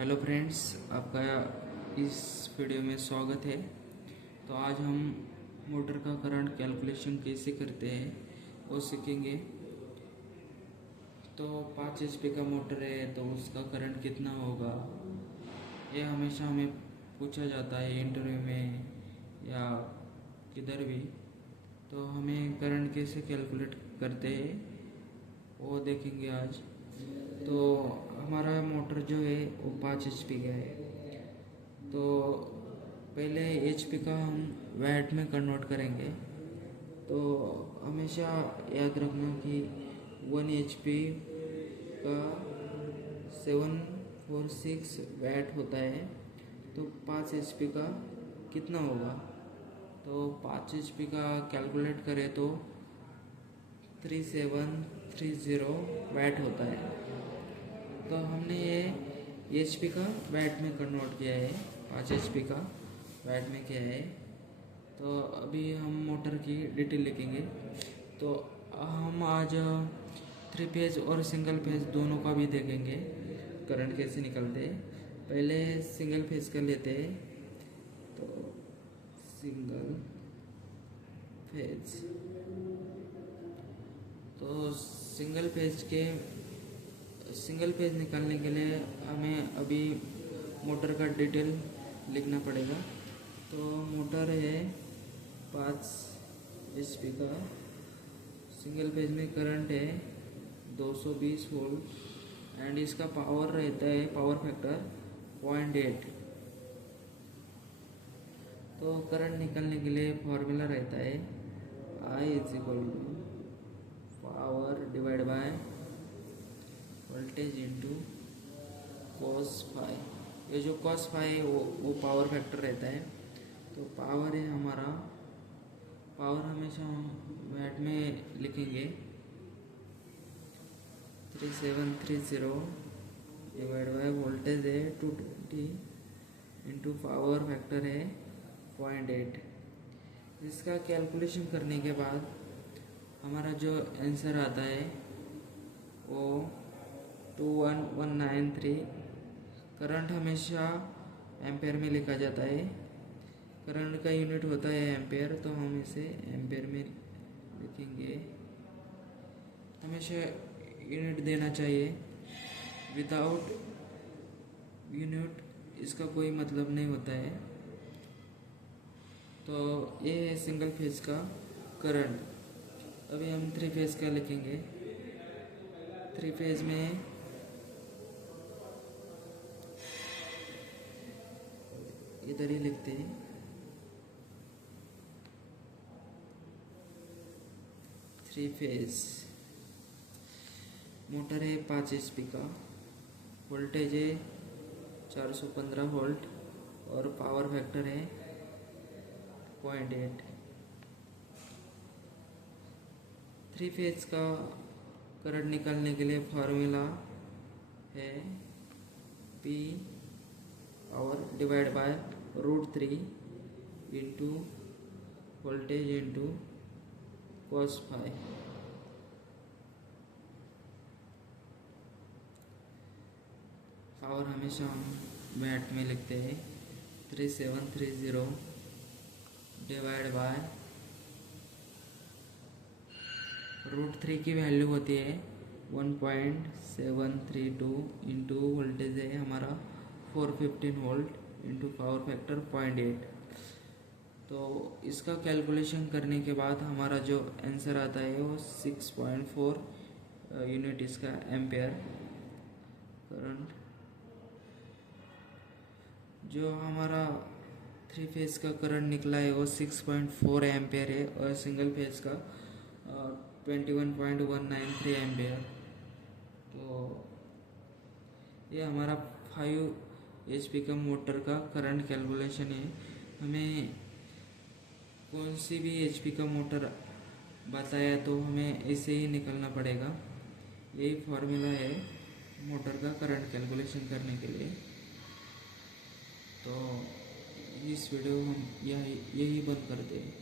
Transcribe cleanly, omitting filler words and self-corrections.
Hello friends, आपका इस video में स्वागत है। तो आज हम मोटर का करंट कैलकुलेशन कैसे करते हैं वो सीखेंगे। तो 5 HP का मोटर है तो उसका करंट कितना होगा, ये हमेशा हमें पूछा जाता है इंटरव्यू में या किधर भी। तो हमें करंट कैसे कैलकुलेट करते हैं वो देखेंगे आज। तो हमारा मोटर जो है वो 5 HP का है। तो पहले HP का हम वैट में कन्वर्ट करेंगे। तो हमेशा याद रखना कि 1 HP का 746 वैट होता है। तो 5 HP का कितना होगा, तो 5 HP का कैलकुलेट करें तो 3730 वैट होता है। तो हमने ये HP का वैट में कन्वर्ट किया है, 5 HP का वैट में किया है। तो अभी हम मोटर की डिटेल लिखेंगे। तो हम आज 3 फेज और सिंगल फेज दोनों का भी देखेंगे करंट कैसे निकलते हैं। पहले सिंगल फेज का लेते हैं। तो सिंगल फेज, तो सिंगल पेज निकालने के लिए हमें अभी मोटर का डिटेल लिखना पड़ेगा। तो मोटर है 5 HP का, सिंगल पेज में करंट है 220 वोल्ट एंड इसका पावर रहता है, पावर फैक्टर 0.8। तो करंट निकालने के लिए फॉर्मूला रहता है I is equal to power divide by voltage into cos phi. ये जो cos फाई है वो पावर फैक्टर रहता है। तो पावर है हमारा, पावर हमेशा हम वैट में लिखेंगे 3730 डिवाइड बाय वोल्टेज है 220 इंटू पावर फैक्टर है 0.8। इसका कैलकुलेशन करने के बाद हमारा जो आंसर आता है वो 21193। करंट हमेशा एम्पेयर में लिखा जाता है, करंट का यूनिट होता है एम्पेयर, तो हम इसे एम्पेयर में लिखेंगे। हमेशा यूनिट देना चाहिए, विदाउट यूनिट इसका कोई मतलब नहीं होता है। तो ये है सिंगल फेज का करंट। अभी हम 3 फेज का लिखेंगे। 3 फेज में इधर ही लिखते हैं। 3 फेज मोटर है 5 HP का, वोल्टेज है 415 वोल्ट और पावर फैक्टर है 0.8। 3 फेज का करंट निकालने के लिए फार्मूला है P power divide by √3 into voltage into cos phi. Power हमेशा हम वैट में लिखते हैं 3730 डिवाइड बाय √3 की वैल्यू होती है 1.732 इंटू वोल्टेज है हमारा 415 वोल्ट इंटू पावर फैक्टर 0.8। तो इसका कैलकुलेशन करने के बाद हमारा जो आंसर आता है वो 6.4 यूनिट इसका एम्पेयर करंट। जो हमारा 3 फेज का करंट निकला है वो 6.4 एम्पेयर है और सिंगल फेज का 21.193 एम्पेयर। तो ये हमारा 5 HP का मोटर का करंट कैलकुलेशन है। हमें कौन सी भी HP का मोटर बताया तो हमें ऐसे ही निकलना पड़ेगा। यही फार्मूला है मोटर का करंट कैलकुलेशन करने के लिए। तो इस वीडियो हम यही बंद करते हैं।